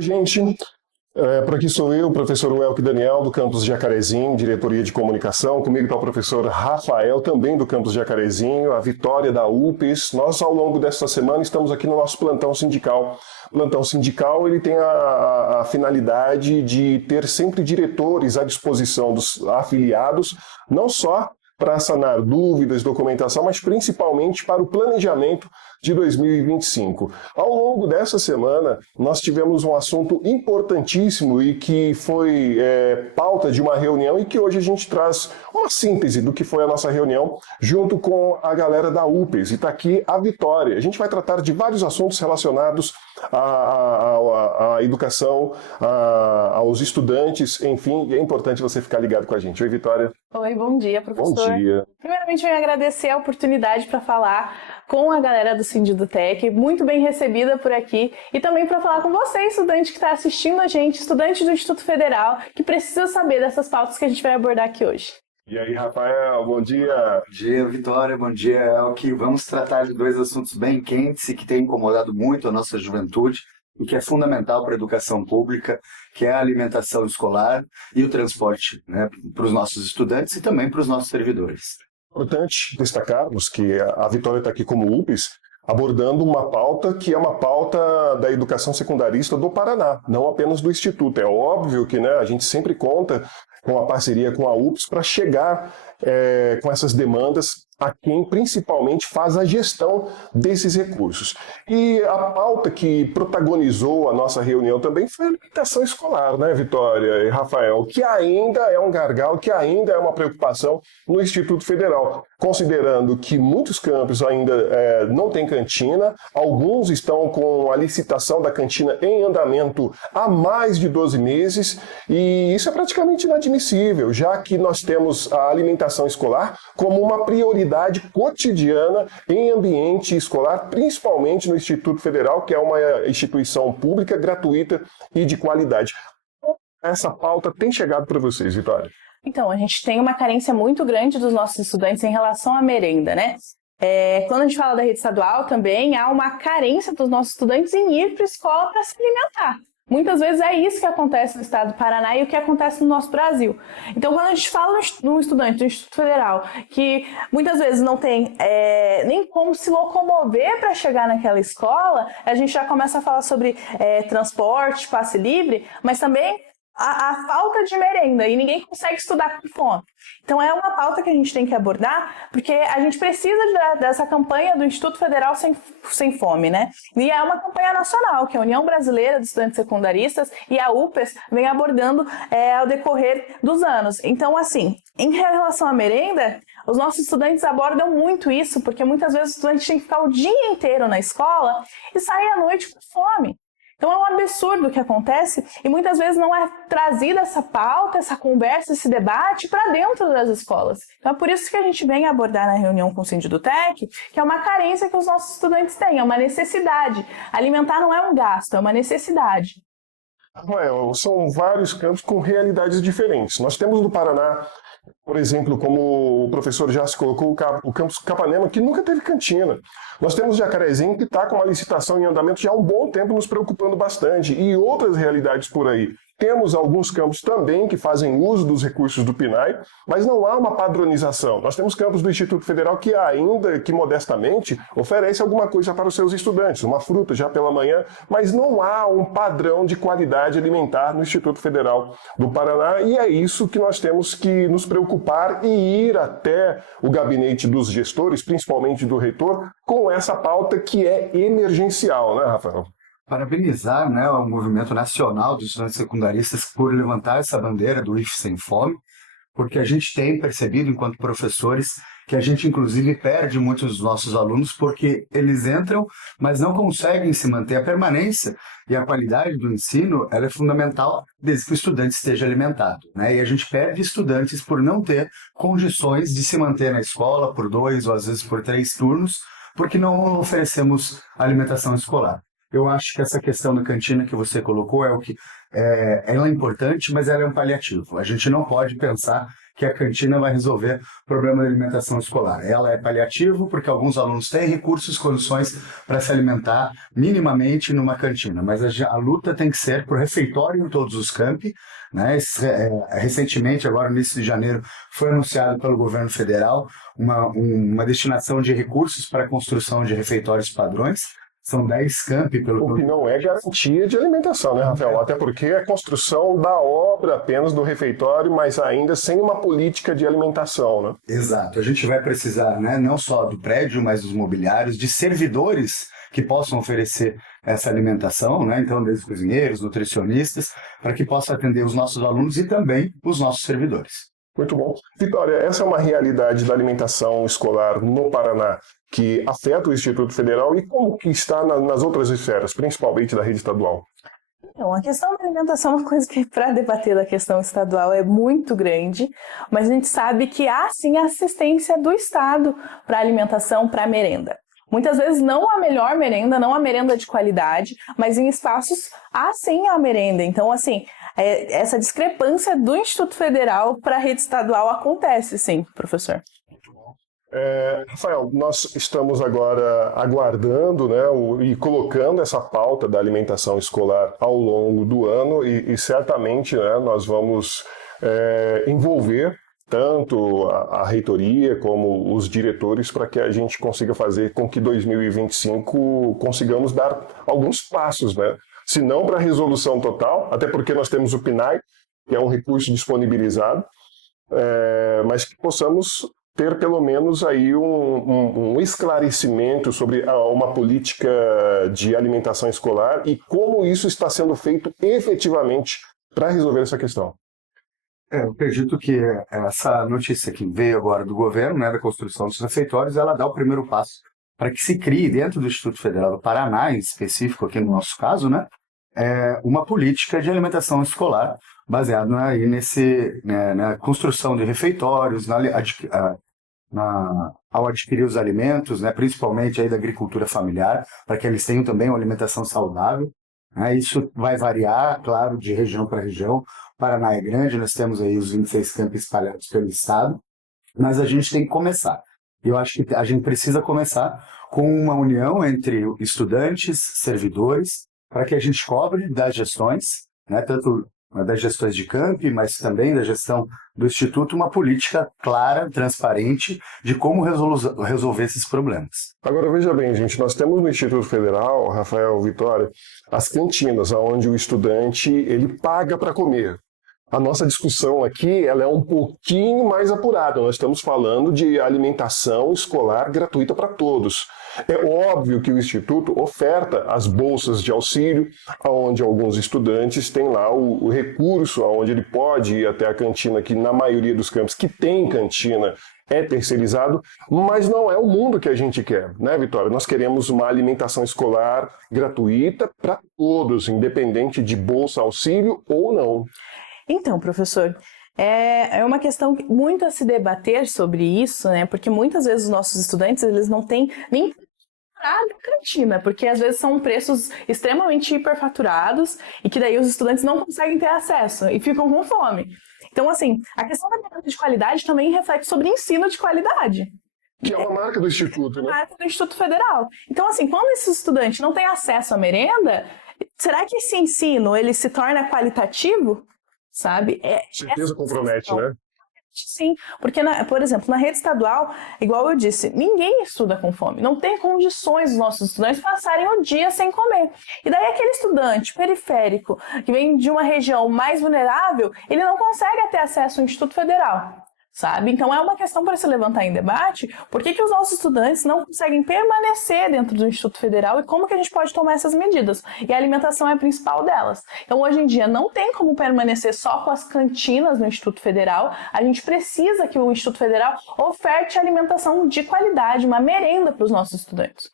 Oi, gente. Por aqui sou eu, professor Welk Daniel, do campus Jacarezinho, diretoria de comunicação. Comigo está o professor Rafael, também do campus Jacarezinho, a Vitória da UPES. Nós, ao longo desta semana, estamos aqui no nosso plantão sindical. O plantão sindical ele tem a finalidade de ter sempre diretores à disposição dos afiliados, não só para sanar dúvidas, documentação, mas principalmente para o planejamento de 2025. Ao longo dessa semana, nós tivemos um assunto importantíssimo e que foi pauta de uma reunião e que hoje a gente traz uma síntese do que foi a nossa reunião junto com a galera da UPES. E está aqui a Vitória. A gente vai tratar de vários assuntos relacionados à educação, aos estudantes, enfim, é importante você ficar ligado com a gente. Oi, Vitória. Oi, bom dia, professor. Bom dia. Primeiramente, eu venho agradecer a oportunidade para falar com a galera do Sindudutec, muito bem recebida por aqui, e também para falar com você, estudante que está assistindo a gente, estudante do Instituto Federal, que precisa saber dessas pautas que a gente vai abordar aqui hoje. E aí, Rafael, bom dia. Bom dia, Vitória, bom dia, Elke. Vamos tratar de dois assuntos bem quentes e que têm incomodado muito a nossa juventude e que é fundamental para a educação pública, que é a alimentação escolar e o transporte, né, para os nossos estudantes e também para os nossos servidores. Importante destacarmos que a Vitória está aqui como UPES, abordando uma pauta que é uma pauta da educação secundarista do Paraná, não apenas do Instituto. É óbvio que, né, a gente sempre conta com a parceria com a UPES para chegar com essas demandas a quem principalmente faz a gestão desses recursos. E a pauta que protagonizou a nossa reunião também foi a alimentação escolar, né, Vitória e Rafael, que ainda é um gargalo, que ainda é uma preocupação no Instituto Federal, considerando que muitos campos ainda não têm cantina, alguns estão com a licitação da cantina em andamento há mais de 12 meses, e isso é praticamente inadmissível, já que nós temos a alimentação escolar como uma prioridade cotidiana em ambiente escolar, principalmente no Instituto Federal, que é uma instituição pública, gratuita e de qualidade. Essa pauta tem chegado para vocês, Vitória? Então, a gente tem uma carência muito grande dos nossos estudantes em relação à merenda, né? Quando a gente fala da rede estadual, também há uma carência dos nossos estudantes em ir para a escola para se alimentar. Muitas vezes é isso que acontece no estado do Paraná e o que acontece no nosso Brasil. Então, quando a gente fala num estudante do Instituto Federal que muitas vezes não tem nem como se locomover para chegar naquela escola, a gente já começa a falar sobre transporte, passe livre, mas também a falta de merenda e ninguém consegue estudar com fome. Então é uma pauta que a gente tem que abordar, porque a gente precisa dessa campanha do Instituto Federal Sem Fome, né? E é uma campanha nacional, que a União Brasileira de Estudantes Secundaristas e a UPES vem abordando ao decorrer dos anos. Então, assim, em relação à merenda, os nossos estudantes abordam muito isso, porque muitas vezes o estudante tem que ficar o dia inteiro na escola e sair à noite com fome. Então é um absurdo o que acontece e muitas vezes não é trazida essa pauta, essa conversa, esse debate para dentro das escolas. Então é por isso que a gente vem abordar na reunião com o Sindudutec, que é uma carência que os nossos estudantes têm, é uma necessidade. Alimentar não é um gasto, é uma necessidade. Rafael, são vários campos com realidades diferentes. Nós temos no Paraná, por exemplo, como o professor já se colocou, o campus Capanema, que nunca teve cantina. Nós temos Jacarezinho, que está com uma licitação em andamento já há um bom tempo, nos preocupando bastante, e outras realidades por aí. Temos alguns campos também que fazem uso dos recursos do PNAE, mas não há uma padronização. Nós temos campos do Instituto Federal que ainda, que modestamente, oferece alguma coisa para os seus estudantes, uma fruta já pela manhã, mas não há um padrão de qualidade alimentar no Instituto Federal do Paraná, e é isso que nós temos que nos preocupar e ir até o gabinete dos gestores, principalmente do reitor, com essa pauta que é emergencial, né, Rafael? Parabenizar, né, o movimento nacional dos estudantes secundaristas por levantar essa bandeira do IF Sem Fome, porque a gente tem percebido, enquanto professores, que a gente, inclusive, perde muitos dos nossos alunos porque eles entram, mas não conseguem se manter. A permanência e a qualidade do ensino ela é fundamental desde que o estudante esteja alimentado, né? E a gente perde estudantes por não ter condições de se manter na escola por 2 ou às vezes por 3 turnos, porque não oferecemos alimentação escolar. Eu acho que essa questão da cantina que você colocou ela é importante, mas ela é um paliativo. A gente não pode pensar que a cantina vai resolver o problema da alimentação escolar. Ela é paliativo porque alguns alunos têm recursos, condições para se alimentar minimamente numa cantina, mas a luta tem que ser por refeitório em todos os campi, né? Recentemente, agora no início de janeiro, foi anunciado pelo governo federal uma destinação de recursos para a construção de refeitórios padrões. São 10 campi. O que não é garantia de alimentação, né, Rafael? Até porque é a construção da obra apenas do refeitório, mas ainda sem uma política de alimentação, né? Exato. A gente vai precisar, né, não só do prédio, mas dos mobiliários, de servidores que possam oferecer essa alimentação, né? Então, desde cozinheiros, nutricionistas, para que possa atender os nossos alunos e também os nossos servidores. Muito bom. Vitória, essa é uma realidade da alimentação escolar no Paraná que afeta o Instituto Federal e como que está nas outras esferas, principalmente da rede estadual? Então, a questão da alimentação é uma coisa que, para debater da questão estadual, é muito grande, mas a gente sabe que há, sim, a assistência do Estado para a alimentação, para a merenda. Muitas vezes não a melhor merenda, não a merenda de qualidade, mas em espaços há, sim, a merenda. Então, assim, essa discrepância do Instituto Federal para a rede estadual acontece, sim, professor. Rafael, nós estamos agora aguardando, né, e colocando essa pauta da alimentação escolar ao longo do ano e certamente, né, nós vamos envolver tanto a reitoria como os diretores para que a gente consiga fazer com que 2025 consigamos dar alguns passos, né? Se não para a resolução total, até porque nós temos o PNAE, que é um recurso disponibilizado, mas que possamos ter pelo menos aí um esclarecimento sobre uma política de alimentação escolar e como isso está sendo feito efetivamente para resolver essa questão. Eu acredito que essa notícia que veio agora do governo, né, da construção dos refeitórios, ela dá o primeiro passo para que se crie dentro do Instituto Federal do Paraná, em específico aqui no nosso caso, né, uma política de alimentação escolar baseada aí na construção de refeitórios, ao adquirir os alimentos, né, principalmente aí da agricultura familiar, para que eles tenham também uma alimentação saudável. Isso vai variar, claro, de região para região. O Paraná é grande, nós temos aí os 26 campi espalhados pelo estado, mas a gente tem que começar. Eu acho que a gente precisa começar com uma união entre estudantes, servidores, para que a gente cobre das gestões, né, tanto das gestões de campi, mas também da gestão do Instituto, uma política clara, transparente, de como resolver esses problemas. Agora, veja bem, gente, nós temos no Instituto Federal, Rafael, Vitória, as cantinas, onde o estudante ele paga para comer. A nossa discussão aqui ela é um pouquinho mais apurada. Nós estamos falando de alimentação escolar gratuita para todos. É óbvio que o Instituto oferta as bolsas de auxílio, onde alguns estudantes têm lá o recurso, onde ele pode ir até a cantina, que na maioria dos campos que tem cantina é terceirizado, mas não é o mundo que a gente quer, né, Vitória? Nós queremos uma alimentação escolar gratuita para todos, independente de bolsa, auxílio ou não. Então, professor, é uma questão muito a se debater sobre isso, né? Porque muitas vezes os nossos estudantes eles não têm nem a cantina, porque às vezes são preços extremamente hiperfaturados e que daí os estudantes não conseguem ter acesso e ficam com fome. Então, assim, a questão da merenda de qualidade também reflete sobre ensino de qualidade. Que é uma marca do Instituto, né? Marca do Instituto Federal. Então, assim, quando esse estudante não tem acesso à merenda, será que esse ensino ele se torna qualitativo? Sabe? Certeza compromete, né? Sim, porque, por exemplo, na rede estadual, igual eu disse, ninguém estuda com fome. Não tem condições dos nossos estudantes passarem o dia sem comer. E daí aquele estudante periférico, que vem de uma região mais vulnerável, ele não consegue ter acesso ao Instituto Federal. Sabe? Então é uma questão para se levantar em debate, por que os nossos estudantes não conseguem permanecer dentro do Instituto Federal e como que a gente pode tomar essas medidas. E a alimentação é a principal delas. Então hoje em dia não tem como permanecer só com as cantinas no Instituto Federal, a gente precisa que o Instituto Federal oferte alimentação de qualidade, uma merenda para os nossos estudantes.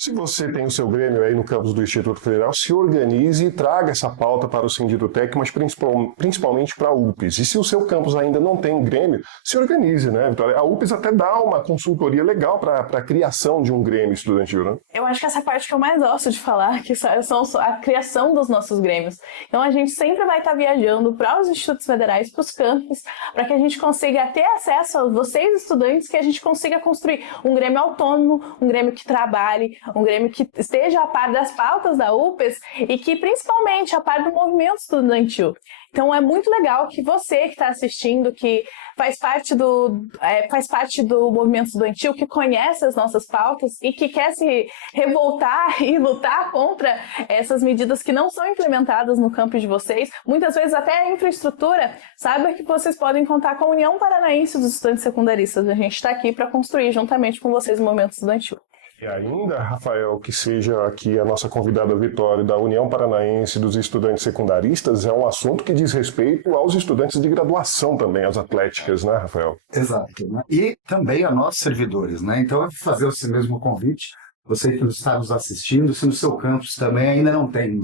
Se você tem o seu Grêmio aí no campus do Instituto Federal, se organize e traga essa pauta para o Sinditutec, mas principalmente para a UPES. E se o seu campus ainda não tem Grêmio, se organize, né, Vitória? A UPES até dá uma consultoria legal para a criação de um Grêmio estudantil, né? Eu acho que essa parte que eu mais gosto de falar, que são a criação dos nossos Grêmios. Então a gente sempre vai estar viajando para os institutos federais, para os campos, para que a gente consiga ter acesso a vocês, estudantes, que a gente consiga construir um Grêmio autônomo, um Grêmio que trabalhe, um Grêmio que esteja a par das pautas da UPES e que principalmente a par do movimento estudantil. Então é muito legal que você que está assistindo, que faz parte do movimento estudantil, que conhece as nossas pautas e que quer se revoltar e lutar contra essas medidas que não são implementadas no campo de vocês, muitas vezes até a infraestrutura, saiba que vocês podem contar com a União Paranaense dos Estudantes Secundaristas. A gente está aqui para construir juntamente com vocês o movimento estudantil. E ainda, Rafael, que seja aqui a nossa convidada Vitória da União Paranaense dos Estudantes Secundaristas, é um assunto que diz respeito aos estudantes de graduação também, às atléticas, né, Rafael? Exato, né? E também a nós servidores, né? Então, é fazer esse mesmo convite, você que está nos assistindo, se no seu campus também ainda não tem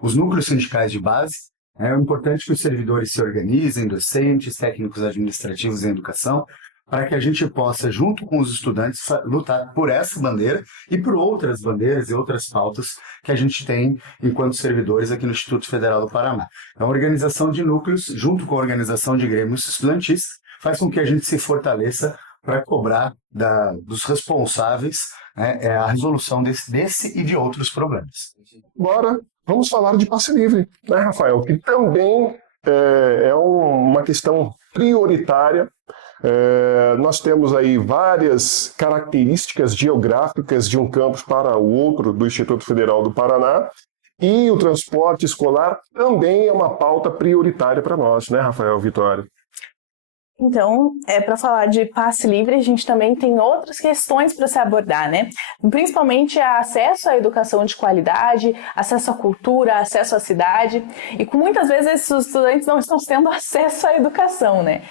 os núcleos sindicais de base, é importante que os servidores se organizem, docentes, técnicos administrativos em educação, para que a gente possa, junto com os estudantes, lutar por essa bandeira e por outras bandeiras e outras pautas que a gente tem enquanto servidores aqui no Instituto Federal do Paraná. A organização de núcleos, junto com a organização de grêmios estudantis, faz com que a gente se fortaleça para cobrar dos responsáveis, né, a resolução desse e de outros problemas. Agora, vamos falar de passe livre, né, Rafael? Que também é uma questão prioritária. Nós temos aí várias características geográficas de um campus para o outro do Instituto Federal do Paraná, e o transporte escolar também é uma pauta prioritária para nós, né, Rafael, Vitória? Então, para falar de passe livre, a gente também tem outras questões para se abordar, né? Principalmente acesso à educação de qualidade, acesso à cultura, acesso à cidade, e que muitas vezes esses estudantes não estão tendo acesso à educação, né?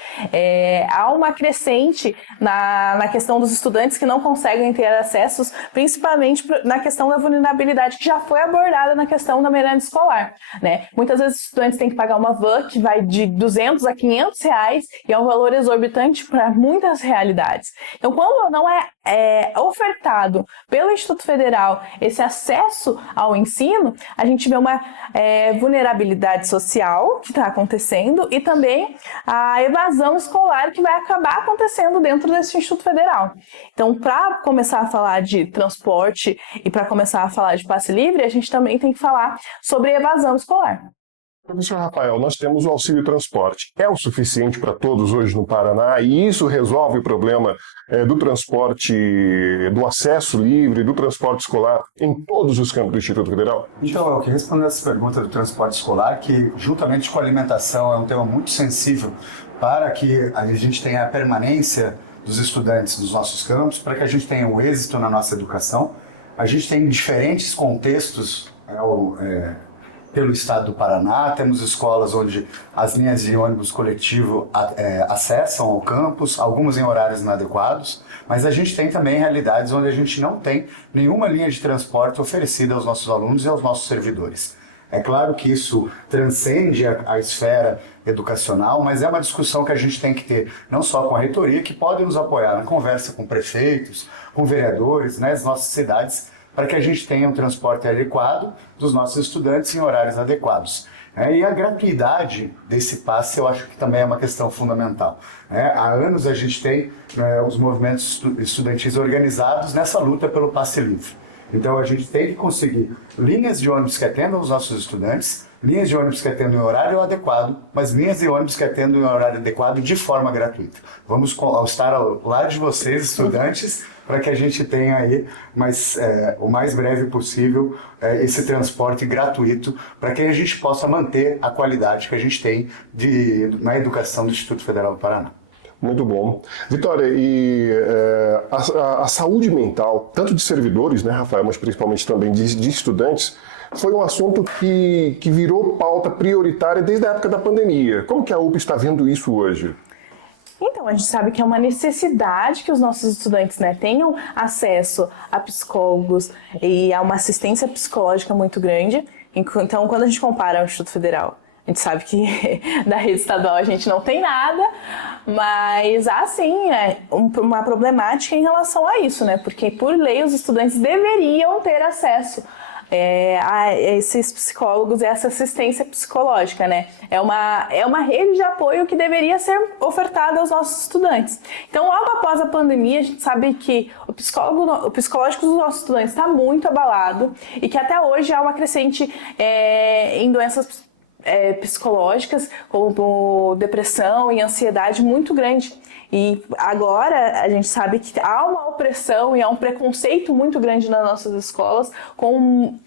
Há uma crescente na questão dos estudantes que não conseguem ter acessos, principalmente na questão da vulnerabilidade, que já foi abordada na questão da merenda escolar, né? Muitas vezes os estudantes têm que pagar uma van que vai de 200 a 500 reais, e é um valor exorbitante para muitas realidades. Então, quando não é ofertado pelo Instituto Federal esse acesso ao ensino, a gente vê uma vulnerabilidade social que está acontecendo e também a evasão escolar que vai acabar acontecendo dentro desse Instituto Federal. Então, para começar a falar de transporte e para começar a falar de passe livre, a gente também tem que falar sobre evasão escolar. Professor Rafael, nós temos o auxílio transporte. É o suficiente para todos hoje no Paraná, e isso resolve o problema do transporte, do acesso livre, do transporte escolar em todos os campos do Instituto Federal? Então, eu queria responder essa pergunta do transporte escolar, que juntamente com a alimentação é um tema muito sensível para que a gente tenha a permanência dos estudantes nos nossos campos, para que a gente tenha o êxito na nossa educação. A gente tem diferentes contextos pelo estado do Paraná, temos escolas onde as linhas de ônibus coletivo acessam ao campus, algumas em horários inadequados, mas a gente tem também realidades onde a gente não tem nenhuma linha de transporte oferecida aos nossos alunos e aos nossos servidores. É claro que isso transcende a esfera educacional, mas é uma discussão que a gente tem que ter, não só com a reitoria, que pode nos apoiar na conversa com prefeitos, com vereadores, né, das nossas cidades, para que a gente tenha um transporte adequado dos nossos estudantes em horários adequados. E a gratuidade desse passe eu acho que também é uma questão fundamental. Há anos a gente tem os movimentos estudantis organizados nessa luta pelo passe livre. Então a gente tem que conseguir linhas de ônibus que atendam os nossos estudantes, linhas de ônibus que atendam em horário adequado, mas linhas de ônibus que atendam em horário adequado de forma gratuita. Vamos estar ao lado de vocês, estudantes, para que a gente tenha aí o mais breve possível esse transporte gratuito, para que a gente possa manter a qualidade que a gente tem na educação do Instituto Federal do Paraná. Muito bom. Vitória, e a saúde mental, tanto de servidores, né, Rafael, mas principalmente também de estudantes, foi um assunto que virou pauta prioritária desde a época da pandemia. Como que a UPE está vendo isso hoje? Então, a gente sabe que é uma necessidade que os nossos estudantes, né, tenham acesso a psicólogos e a uma assistência psicológica muito grande. Então, quando a gente compara ao Instituto Federal, a gente sabe que da rede estadual a gente não tem nada, mas há sim uma problemática em relação a isso, né? Porque por lei os estudantes deveriam ter acesso a esses psicólogos e essa assistência psicológica, né? É uma rede de apoio que deveria ser ofertada aos nossos estudantes. Então, logo após a pandemia, a gente sabe que o psicológico dos nossos estudantes está muito abalado e que até hoje há uma crescente em doenças psicológicas, como depressão e ansiedade muito grande. E agora a gente sabe que há uma opressão e há um preconceito muito grande nas nossas escolas, com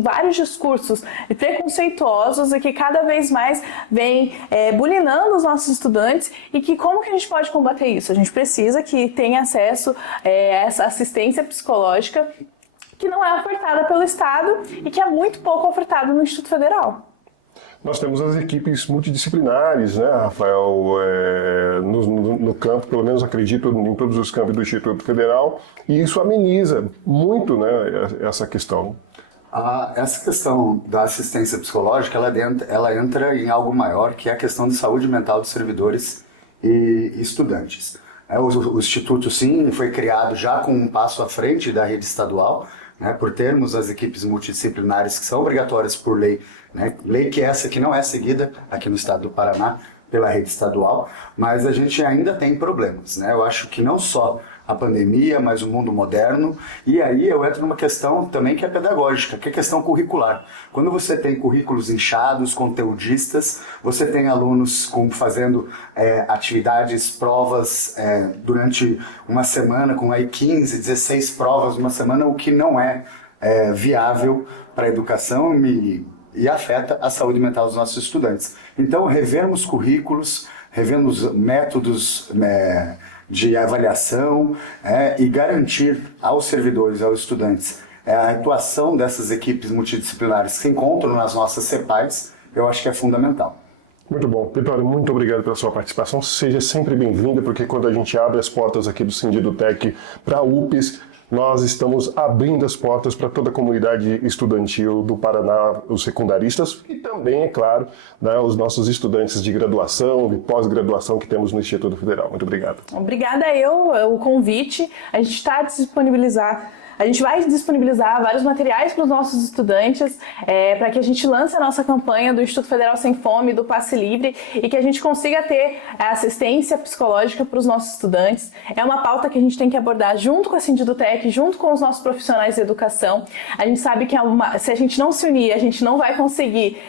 vários discursos preconceituosos e que cada vez mais vem bulinando os nossos estudantes. E que como que a gente pode combater isso? A gente precisa que tenha acesso a essa assistência psicológica que não é ofertada pelo Estado e que é muito pouco ofertada no Instituto Federal. Nós temos as equipes multidisciplinares, né, Rafael, no campo, pelo menos acredito em todos os campos do Instituto Federal, e isso ameniza muito, né, essa questão. Essa questão da assistência psicológica, ela entra em algo maior, que é a questão de saúde mental dos servidores e estudantes. O Instituto, sim, foi criado já com um passo à frente da rede estadual, né, por termos as equipes multidisciplinares que são obrigatórias por lei, né, lei que essa que não é seguida aqui no estado do Paraná pela rede estadual, mas a gente ainda tem problemas, né? Eu acho que não só a pandemia, mas o mundo moderno, e aí eu entro numa questão também que é pedagógica, que é a questão curricular. Quando você tem currículos inchados, conteudistas, você tem alunos fazendo atividades, provas durante uma semana, com aí 15, 16 provas numa semana, o que não é viável para a educação e afeta a saúde mental dos nossos estudantes. Então, revermos currículos, revermos métodos de avaliação e garantir aos servidores, aos estudantes, a atuação dessas equipes multidisciplinares que se encontram nas nossas CEPADs, eu acho que é fundamental. Muito bom. Vitório, muito obrigado pela sua participação. Seja sempre bem-vinda, porque quando a gente abre as portas aqui do Sindidutec para a UPES, nós estamos abrindo as portas para toda a comunidade estudantil do Paraná, os secundaristas e também, é claro, né, os nossos estudantes de graduação, de pós-graduação que temos no Instituto Federal. Muito obrigado. Obrigada o convite. A gente vai disponibilizar vários materiais para os nossos estudantes, para que a gente lance a nossa campanha do Instituto Federal Sem Fome, do Passe Livre, e que a gente consiga ter assistência psicológica para os nossos estudantes. É uma pauta que a gente tem que abordar junto com a Sindidutec, junto com os nossos profissionais de educação. A gente sabe que se a gente não se unir, a gente não vai conseguir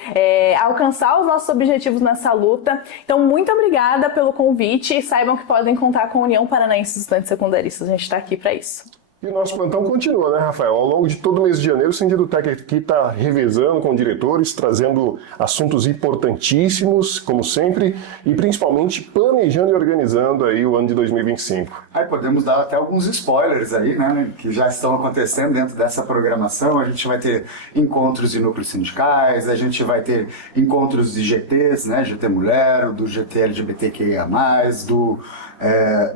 alcançar os nossos objetivos nessa luta. Então, muito obrigada pelo convite e saibam que podem contar com a União Paranaense de Estudantes Secundaristas. A gente está aqui para isso. E o nosso plantão continua, né, Rafael? Ao longo de todo o mês de janeiro, o Sindidutec aqui está revezando com diretores, trazendo assuntos importantíssimos, como sempre, e principalmente planejando e organizando aí o ano de 2025. Aí podemos dar até alguns spoilers aí, né, que já estão acontecendo dentro dessa programação. A gente vai ter encontros de núcleos sindicais, a gente vai ter encontros de GTs, né, GT Mulher, do GT LGBTQIA+,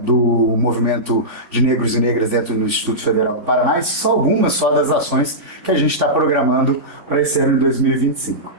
do movimento de negros e negras dentro do Instituto Federal do Paraná. Isso são algumas só das ações que a gente está programando para esse ano de 2025.